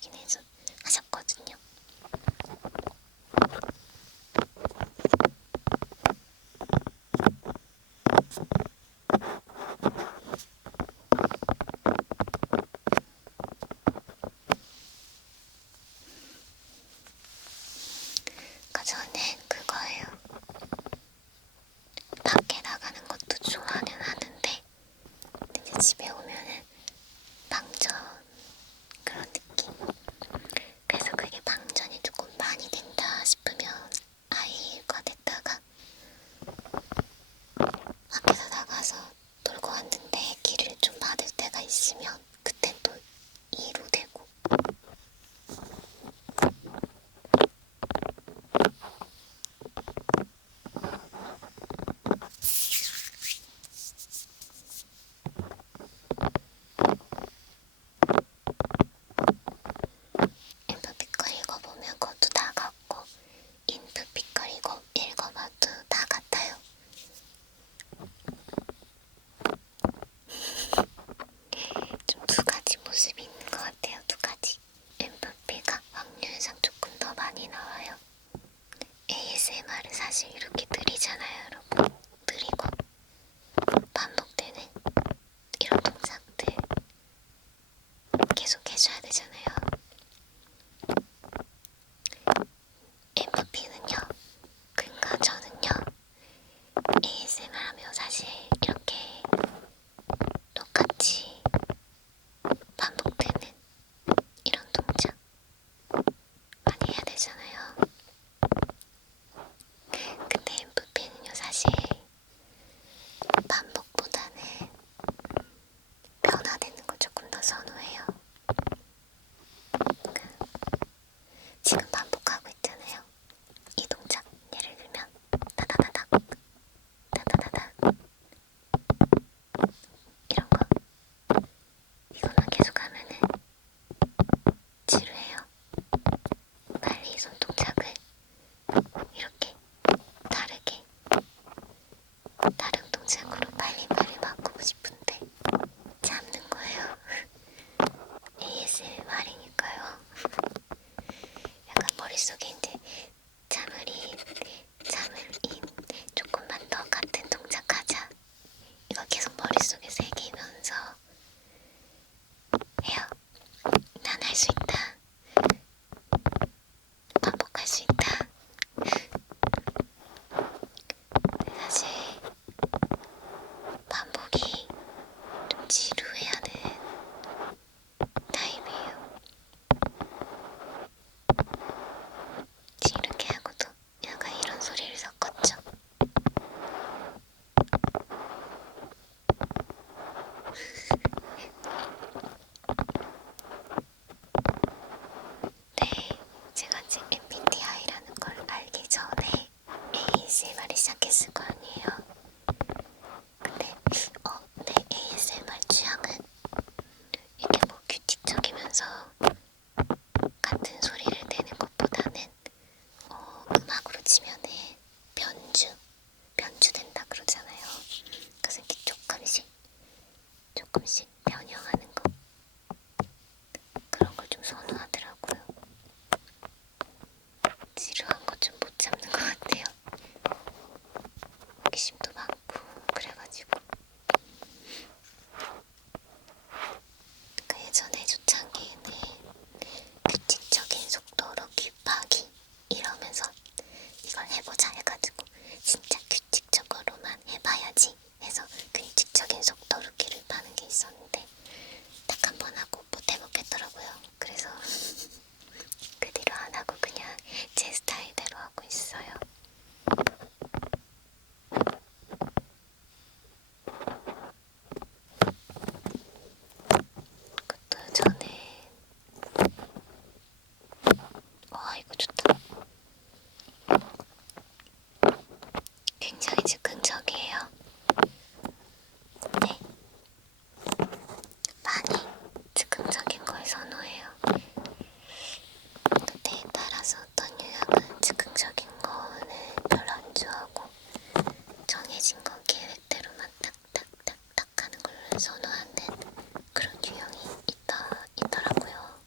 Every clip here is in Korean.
하시긴 하셨거든요. 그러니까 저는 그거예요. 밖에 나가는 것도 좋아는 하는데 이제 집에 오면은 방전 그런 느낌. 그래서 그게 방전이 조금 많이 된다 싶으면 아이가 됐다가 밖에서 나가서 놀고 왔는데 기를 좀 받을 때가 있으면 그땐 또 2로 되고. 인프피컬 읽어보면 그것도 다 같고 인프피컬 읽어봐도 다 같아요. 좀 두 가지 모습이 있는 것 같아요. 두 가지. 인프피가 확률상 조금 더 많이 나와요. ASMR은 사실 이렇게 느리잖아요, 여러분. 느리고 반복되는 이런 동작들 계속 해줘야 되잖아요. MVP는요, 그러니까 저는요, ASMR 하면 사실 이렇게 똑같이 반복되는 이런 동작 많이 해야 되잖아요. 근데 MVP는요, 사실 반복보다는 변화되는 걸 조금 더 선호해요. 지금 반복하고 있잖아요. 이 동작 예를 들면 다다다닥 다다다닥 이런 거 이것만 계속 하면은 지루해요. 빨리 손 동작을 이렇게 다르게 다른 동작으로 빨리빨리 바꾸고 싶은데 참는 거예요. ASMR이니까요. 약간 머릿속에 이제 참을인 조금만 더 같은 동작하자 이거 계속 머릿속에 새기면서 해요. 난 할 수 있다. 반복할 수 있다. 사실 반복이 좀 지루해하는 타입이에요. 지르게 하고도 약간 이런 소리를 섞었죠. 네, 제가 지금 MBTI라는 걸 알기 전에 ASMR을 시작했을 거 아니에요. 근데 내 ASMR 취향은 이게 뭐 규칙적이면서 같은 소리를 내는 것보다는 음악으로 치면은 변주된다 그러잖아요. 그래서 이렇게 조금씩 변형하는 거 그런 걸 좀 선호하더라고요. 지루한 거 좀 못 참는 것 같아요. 호기심도 많고 그래가지고 그 예전에 초창기에는 규칙적인 속도로 귓파기 이러면서 이걸 해보자 해가지고 진짜 규칙적으로만 해봐야지 해서 규칙적인 속도로 귀를 파는 게 있었는데 딱 한 번 하고 못 해먹겠더라고요. 그래서 그 뒤로 안 하고 그냥 제 스타일대로 하고 있어요. 그것도 전에 이거 좋다. 굉장히 즉흥적이에요. 네, 많이 즉흥적인 걸 선호해요. 때에 따라서 어떤 유형은 즉흥적인 거는 별로 안 좋아하고 정해진 건 계획대로만 탁탁탁탁 하는 걸 선호하는 그런 유형이 있더라고요.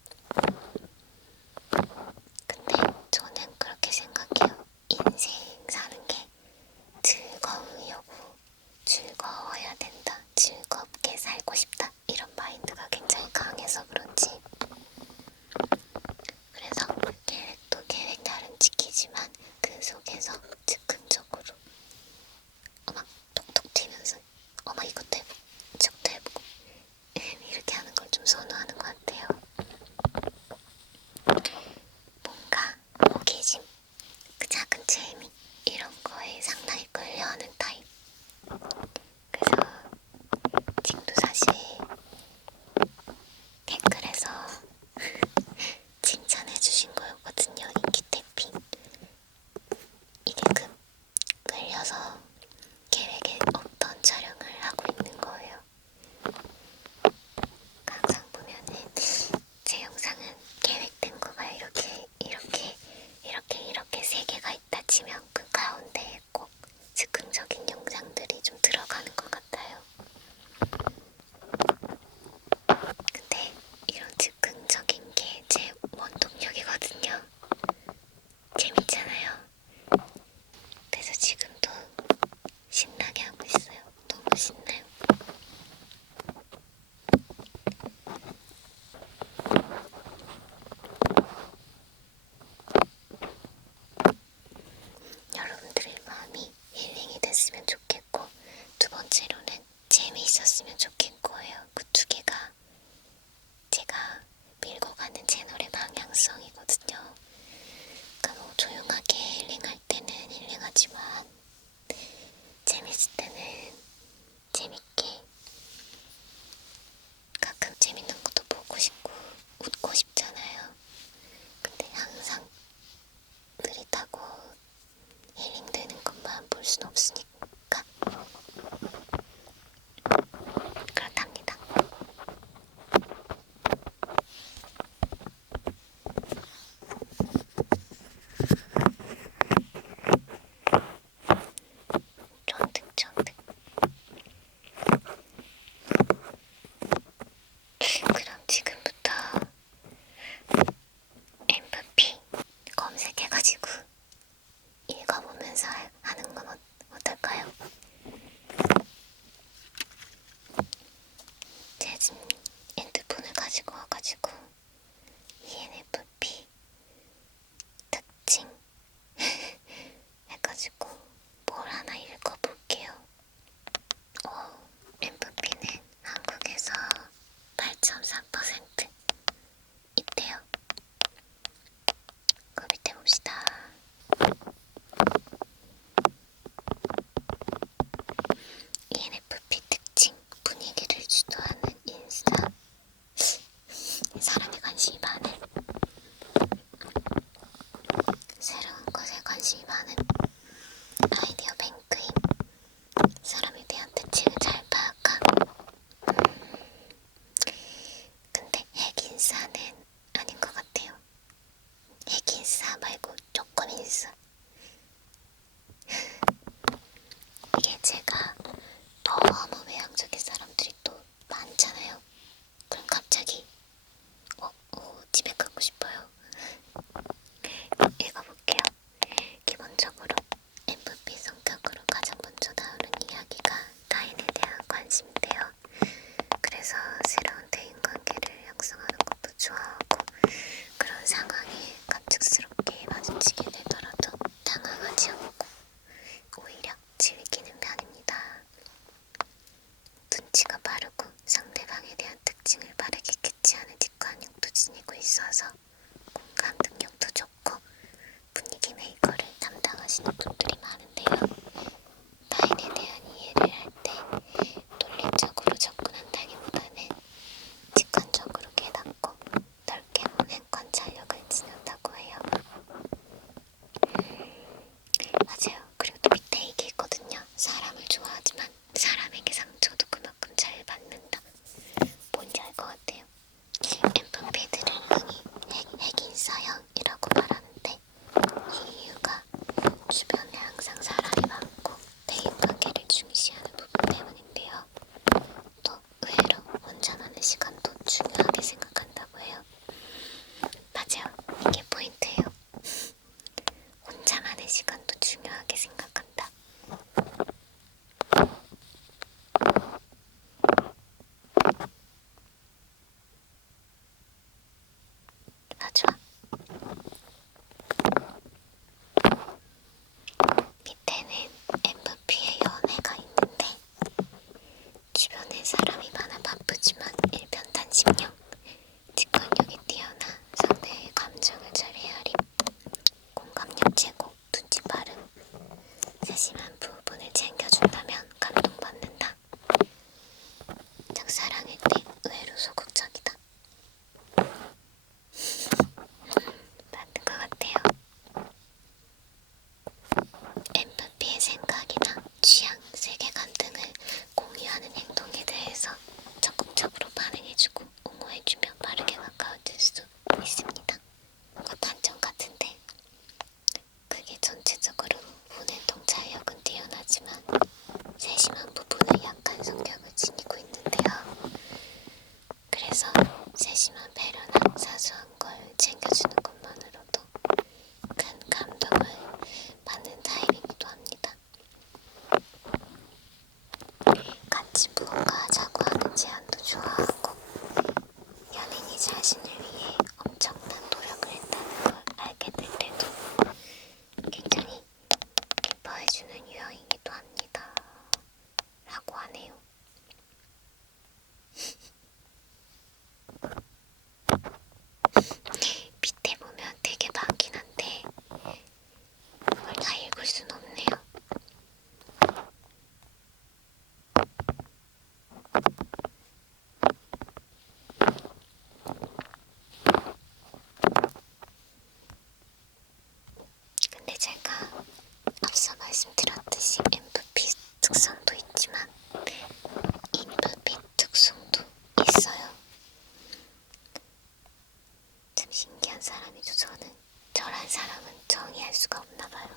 있어. 이게 제가 너무 외향적인 사람들이 또 많잖아요. 그럼 갑자기 집에 가고 싶어요. 읽어볼게요. 기본적으로 MFP 성격으로 가장 먼저 나오는 이야기가 타인에 대한 관심인데요. 그래서 새로운 대인관계를 형성하는 것도 좋아하고, 그런 상황에 갑작스럽게 마주치게 되더라도 당황하지 않고 오히려 즐기는 편입니다. 눈치가 빠르고 상대방에 대한 특징을 빠르게 캐치하는 직관력도 지니고 있어서 공감 능력도 좋고 분위기 메이커를 담당하시는 분들이 많은데요. 타인에 대한 이해를 할 때 논리적으로 접근한다기보다는 직관적으로 깨닫고 넓게 보는 관찰력을 지녔다고 해요. 맞아요. 그리고 또 밑에 이게 있거든요. 사람을 좋아하지만 사람에게 상처도 그만큼 잘 받는다. 뭔지 알 것 같아요. MFP들을 흔히 핵인싸형이라고 말하는데, 이 이유가 주변에 항상 사람이 많고 대인관계를 중시하는 부분 때문인데요. 또 의외로 혼자만의 시간도 중요하게 생각한다고 해요. 맞아요. 이게 포인트예요. 혼자만의 시간도 중요하게 생각한다. 맞아. 밑에는 MFP의 연애가 있는데, 주변에 사람이 많아 바쁘지만 일편단심형, 직관력이 뛰어나 상대의 감정을 잘 헤아림, 공감력 최고, 눈치 빠름, 세심한 부분을 챙겨준다면 감동받는다. 짝사랑일 때 의외로 소극적이다. 맞는 것 같아요. MFP의 생각이나 취향, 세계관 등을 공유하는 행동에 대해서 적극적으로 반응해주고 옹호해주며 빠르게 가까워질 수 있습니다. 단점 같은데, 그게 전체적으로 보는 통찰력은 뛰어나지만 세심한 부분은 약한 성격을 지니고 있는데요. 그래서 세심한 배려나 사소한 걸 챙겨주는 것만으로도 큰 감동을 받는 타입이기도 합니다. 같이 무언가 하자고 하는 제안도 좋아하고, 연인이 자신을 위해 엄청난 노력을 했다는 걸 알게 될 때도 굉장히 기뻐해주는 유형이기도 합니다. 라고 하네요. 밑에 보면 되게 많긴 한데 그걸 다 읽을 순 없네요. 근데 제가 앞서 말씀드렸듯이 MFP 특성도 있지만 ENFP 특성도 있어요. 참 신기한 사람이죠. 저란 사람은 정의할 수가 없나봐요.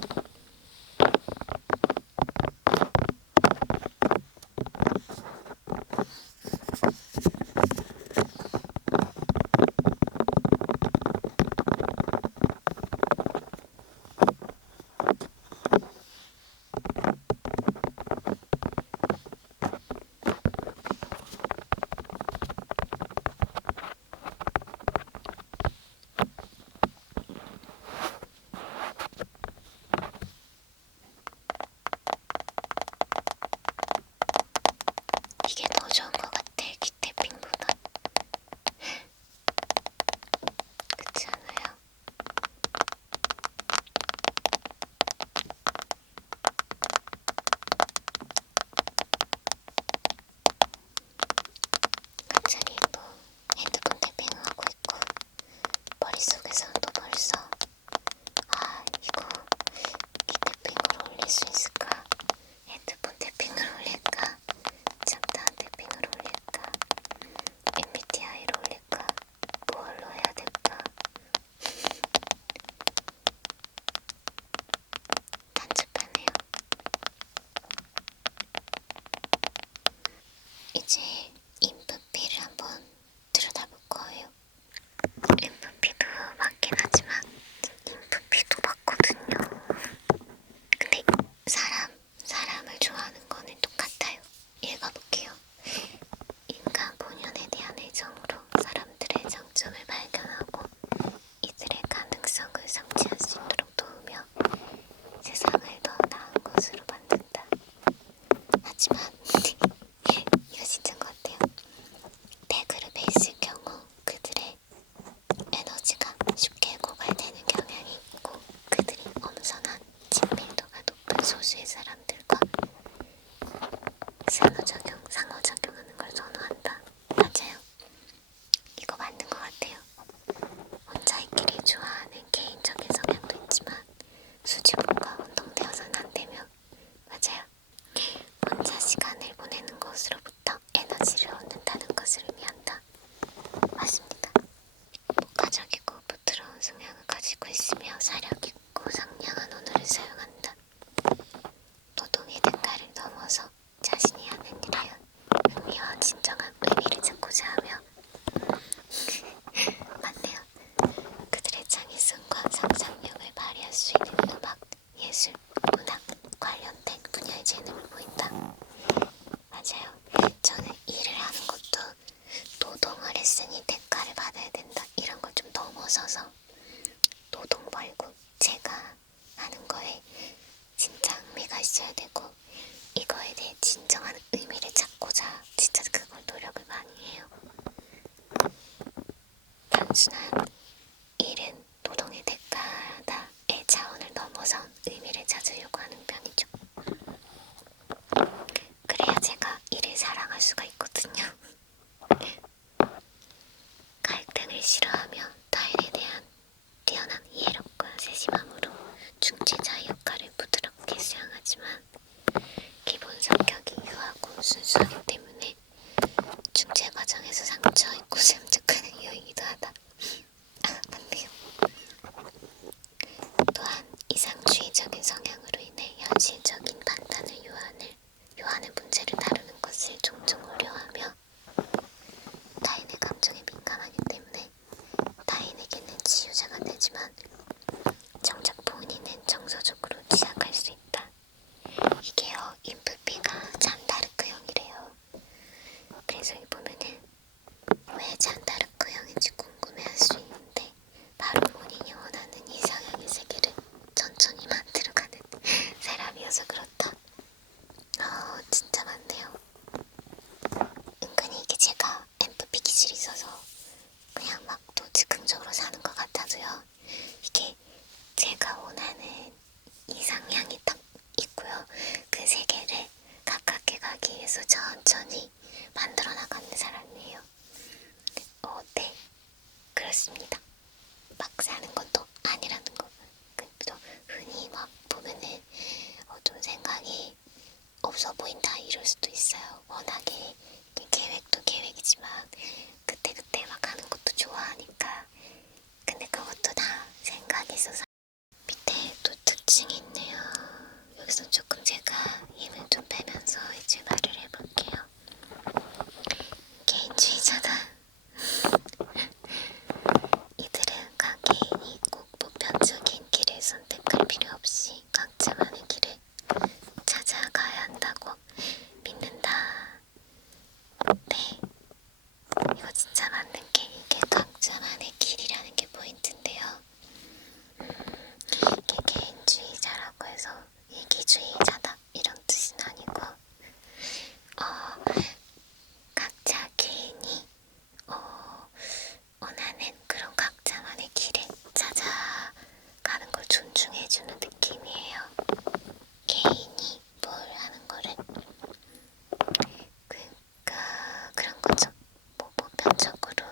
성취할 수 있도록 도우며 세상을 더 나은 곳으로 만든다. 하지만 이거 진짜인 것 같아요. 대그룹에 있을 경우 그들의 에너지가 쉽게 고갈되는 경향이 있고 그들이 엄선한 친밀도가 높은 소수의 사람들과 상호작용하는 걸 선호한다. 맞아요. 이거 맞는 것 같아요. 혼자 있기를 좋아하는 개인적인 성향도 있지만 수줍음과 혼동되어서는 안 되며 맞아요. 혼자 시간을 보내는 것으로부터 에너지를 얻는다는 것을 의미한다. 맞습니다. 목가적이고 부드러운 성향을 가지고 있으며 사려깊고 상냥한 언어를 사용한다. 노동의 대가를 넘어서 자신이 하는 일에 흥미와 진정한 의미를 찾고자 하며 맞네요. 그들의 창의성과 상상력을 발휘할 수 있는 음악, 예술, 문학 관련된 분야의 재능을 보인다. 맞아요. 저는 일을 하는 것도 노동을 했으니 대가를 받아야 된다 이런 걸 좀 넘어서서 노동 말고 제가 하는 거에 진짜 흥미가 있어야 되고 이거에 대해 진정한 의미를 찾고자 진짜 그걸 노력을 많이 해요. 단순한 일은 노동의 대가다의 차원을 넘어선 의미를 찾으려고 하는 편이죠. 그래야 제가 일을 사랑할 수가 있거든요. 갈등을 싫어하며 타인에 대한 뛰어난 이해력과 세심함으로 중재자의 역할을 부드럽게 수행하지만 기본 성격이 유하고 순수하기 때문에 중재 과정에서 상처 입고 샘적하는 유형이기도 하다. 맞네요. 또한 이상주의적인 성향으로 인해 현실적인 판단을 요하는 문제를 다루는 것을 종종 어려워하며 타인의 감정에 민감하기 때문에 타인에게는 치유자가 되지만 정작 본인은 정서적으로 취약할 수 있다. 이게요, 인프피가 잔다르크형이래요. 그래서 여기 보면은 왜 잔다르크형인지 궁금해할 수 있는데 바로 본인이 원하는 이상형의 세계를 천천히 만들어가는 사람이어서 그렇다. 진짜 많네요. 은근히 이게 제가 MFP 기질이 있어서 그냥 막 또 즉흥적으로 사는 것 같아도요. 이게 제가 원하는 이상향이 딱 있고요. 그 세계를 가깝게 가기 위해서 천천히 만들어 나가는 사람이에요. 네. 그렇습니다. 막 사는 것도 아니라는 거. 또 흔히 막 보면은 좀 생각이 없어 보인다 이럴 수도 있어요. 워낙에 계획도 계획이지만 그때그때 막 하는 것도 좋아하니까. 근데 그것도 다 생각이 있어서. 밑에 또 특징이 있네요. 여기서 조금 제가 힘을 좀 빼면서 이제 말을 해볼게요. 개인주의자다. 이들은 각 개인이 꼭 보편적인 길을 선택할 필요 없이 각자만의 길을 찾아가야 한다고 믿는다. 네, 이거 진짜 맞는 게 이게 각자만의 길이라는 게 포인트인데요. 이게 개인주의자라고 해서 이기주의자다 이런 뜻은 아니고 각자 개인이 원하는 그런 각자만의 길을 찾아가는 걸 존중해주는 느낌이에요. 개인이 뭘 하는 거를 그러니까 그런 거죠. 뭐 보편적으로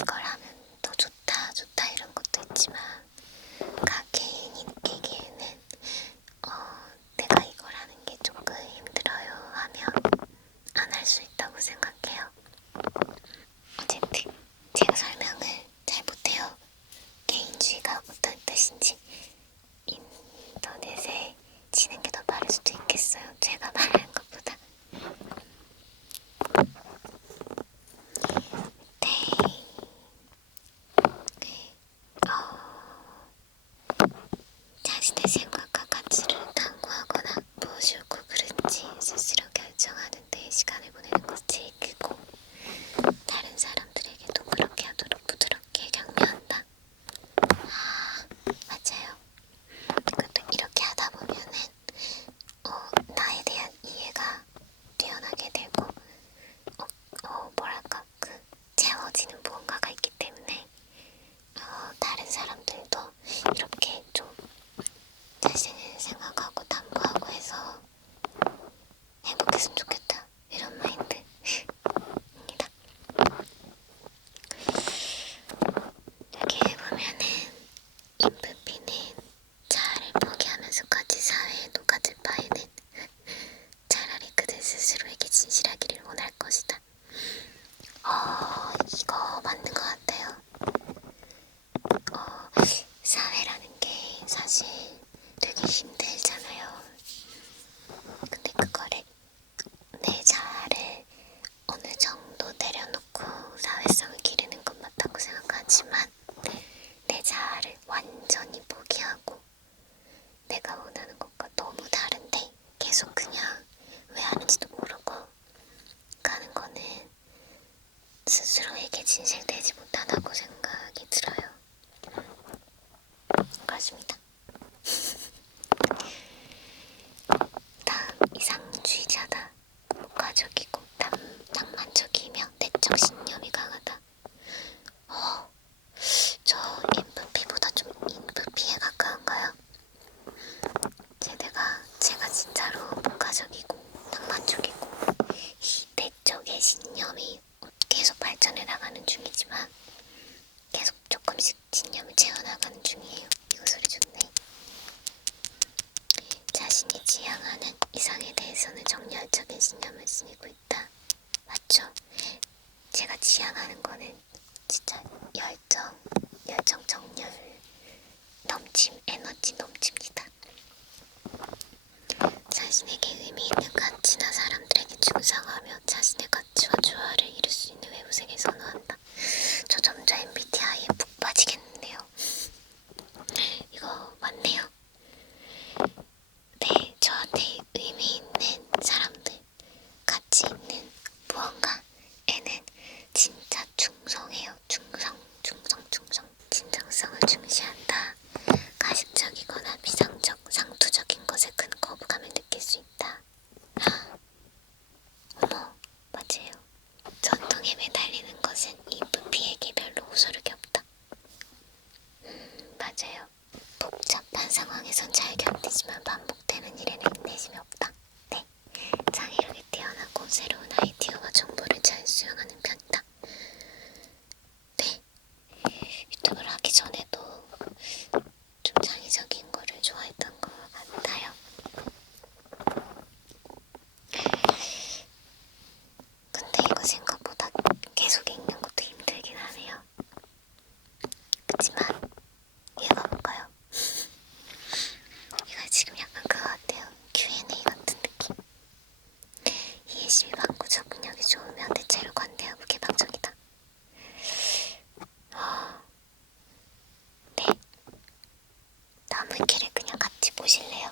이걸 하면 더 좋다 이런 것도 있지만 각 개인이 느끼기에는 내가 이걸 하는 게 조금 힘들어요 하면 안 할 수 있다고 생각해요. 어쨌든 제가 설명을 잘 못해요. 개인주의가 어떤 뜻인지 인터넷에 치는 게 더 빠를 수도 있겠어요. 제가 말하는 것보다. 네. 자신의 생각과 가치를 탐구하거나 무엇이 옳고 그른지 스스로 결정하는 데 시간을 보내는 것을 즐기고 다른 사람들에게도 그렇게 하도록 부드럽게 격려한다. 맞아요. 사실 되게 힘들잖아요. 근데 그거를 내 자아를 어느 정도 내려놓고 사회성을 기르는 건 맞다고 생각하지만 내 자아를 완전히 포기하고 내가 원하는 것과 너무 다른데 계속 그냥 왜 하는지도 모르고 가는 거는 스스로에게 진실되지 못하다고 생각이 들어요. 그렇습니다. 다음, 이상주의자다. 목가적이고 낭만적이며 내적 신념이 강하다. 저 INFP보다 좀 INFP에 가까운가요? 제가 진짜로 목가적이고 낭만적이고 이 내적의 신념이 계속 발전해 나가는 중이지만 계속 조금씩 신념을 채워나가는 중이에요. 이거 소리 좋네. 자신이 지향하는 이상에 대해서는 정열적인 신념을 지니고 있다. 맞죠? 제가 지향하는 거는 진짜 열정, 정열 넘침, 에너지 넘칩니다. 자신에게 의미 있는 가치나 사람들에게 충성하며 자신의 가치와 조화를 이룰 수 있는 외부세계를 선호한다. 저 점자 MBTI에 푹 빠지겠는데요. 이거 맞네요. 네, 저한테 의미 있는 사람들, 가치 있는 무언가에는 진짜 충성해요. 충성. 진정성을 중시한다. 가식적이거나 비상적, 상투적인 것에 큰 거부감을 느낄 수 있다. 어머, 맞아요. 전통에 매달리는 것은 INFP에게 별로 호소력이 없다. 맞아요. 복잡한 상황에선 잘 견디지만 반복되는 일에는 인내심이 없다. 네, 창의력이 뛰어나고 새로운 아이디어와 정보를 잘 수용하는 편이다. 네, 유튜브를 하기 전에도 좀 창의적인 거를 좋아했던 것 같아요. 근데 이거 생각보다 계속 읽는 것도 힘들긴 하네요. 그치만 읽어볼까요? 이거 지금 약간 그거 같아요. Q&A 같은 느낌. 이해심이 많고 적응력이 좋으면 대체로 관대하고 개방적이다. 네. 나무위키를 그냥 같이 보실래요?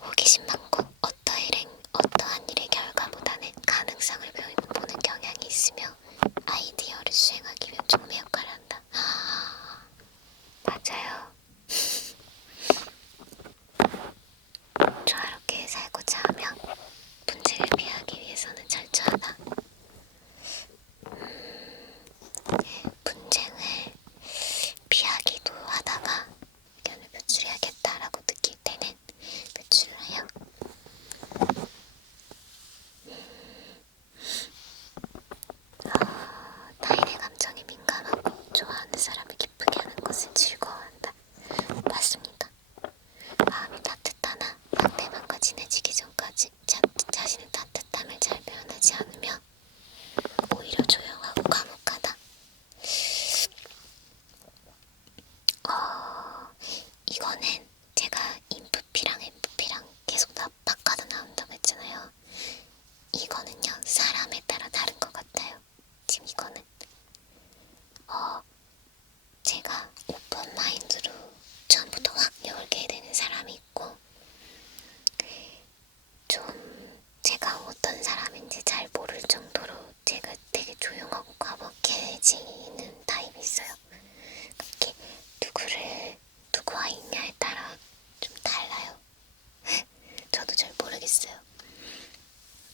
호기심 많고 어떠한 일의 결과보다는 가능성을 보는 경향이 있으며 아이디어를 수행하기 위한 촉매 역할을 한다. 맞아요. 조화롭게 살고자 하며 분쟁을 피하기 위해서는 철저하다. 분쟁을 피하기도 하다가 의견을 표출해야겠다라고 느낄 때는 표출을 해요. 타인의 감정에 민감하고 좋아하는 사람을 기쁘게 하는 것을 즐거워한다. 맞습니다. 마음이 따뜻하나 상대방과 친해지기 전까지 자신의 따뜻함을 잘 표현하지 않으며 오히려 조용하고 과묵하다. 이거는 제가 INFP랑 FP랑 계속 바꿔서 나온다고 했잖아요. 이거는요, 사람에 따라 다른 것 같아요. 지금 이거는 제가 오픈 마인드로 처음부터 확 열게 되는 사람이 있고, 좀 제가 어떤 사람인지 잘 모를 정도로 제가 되게 조용하고 과묵해지는 타입이 있어요. 그게 누구와 있냐에 따라 좀 달라요. 저도 잘 모르겠어요.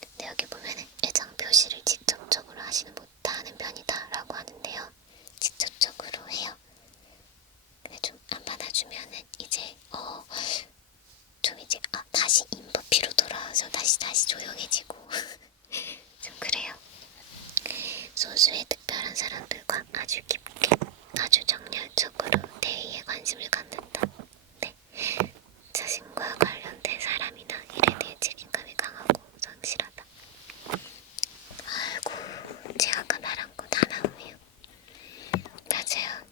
근데 여기 보면은 애정 표시를 직접적으로 하지는 못하는 편이다 라고 하는데요. 직접적으로 해요. 근데 좀 안 받아주면은 이제 다시 INFP로 돌아와서 다시 조용해지고 좀 그래요. 소수의 특별한 사람들과 아주 깊게, 아주 정열적으로 대의에 관심을 갖는다. 네. 자신과 관련된 사람이나 일에 대해 책임감이 강하고 성실하다. 아이고, 제가 아까 말한 거 다 나오네요. 맞아요.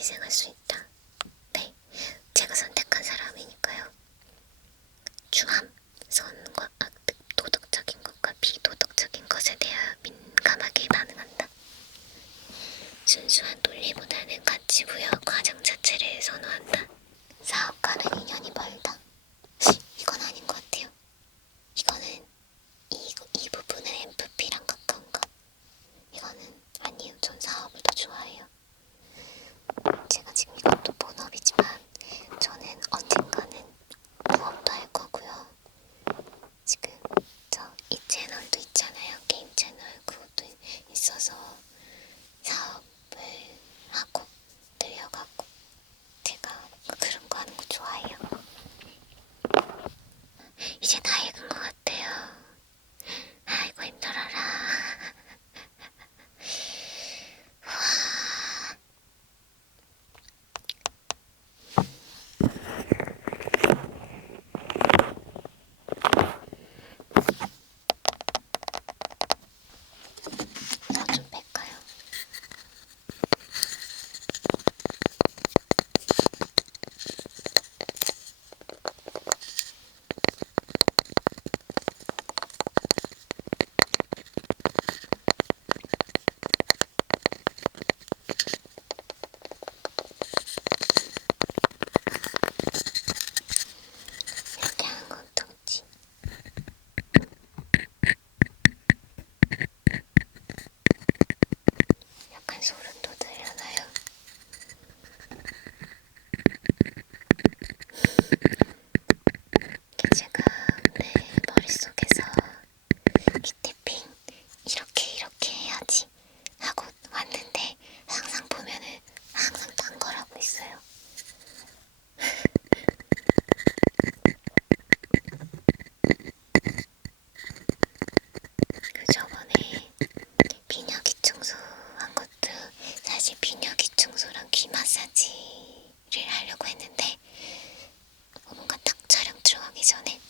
희생할 수 있다. 네, 제가 선택한 사람이니까요. 주함, 선과 악, 도덕적인 것과 비도덕적인 것에 대하여 민감하게 반응한다. 순수한 논리보다는 가치 부여 과정 자체를 선호한다. 사업과는 인연이 멀다. 이건 아닌 것 같아요. 이거는 이 부분은 MFP랑 가까운가? 이거는 아니에요. 전 사업을 더 좋아해요. 제가 지금 이것도 본업이지만 저는 언젠가는 부업도 할 거고요. 지금 저 이 채널도 있잖아요. 게임 채널. 그것도 있어서 사업을 하고 늘려가고 제가 그런 거 하는 거 좋아해요. 이제 다 읽은 것 같아요. 아이고 힘들어라. 좀 뺄까요? 이렇게 하는 건 어떡지? 약간 소름도 들려나요? 제가 내 머릿속에서 기태핑 이렇게 해야지 하고 왔는데 항상 보면은 항상 딴 걸 하고 있어요. 그 저번에 비녀기 청소한 것도 사실 비녀기 청소랑 귀 마사지를 하려고 했는데 뭔가 딱 촬영 들어가기 전에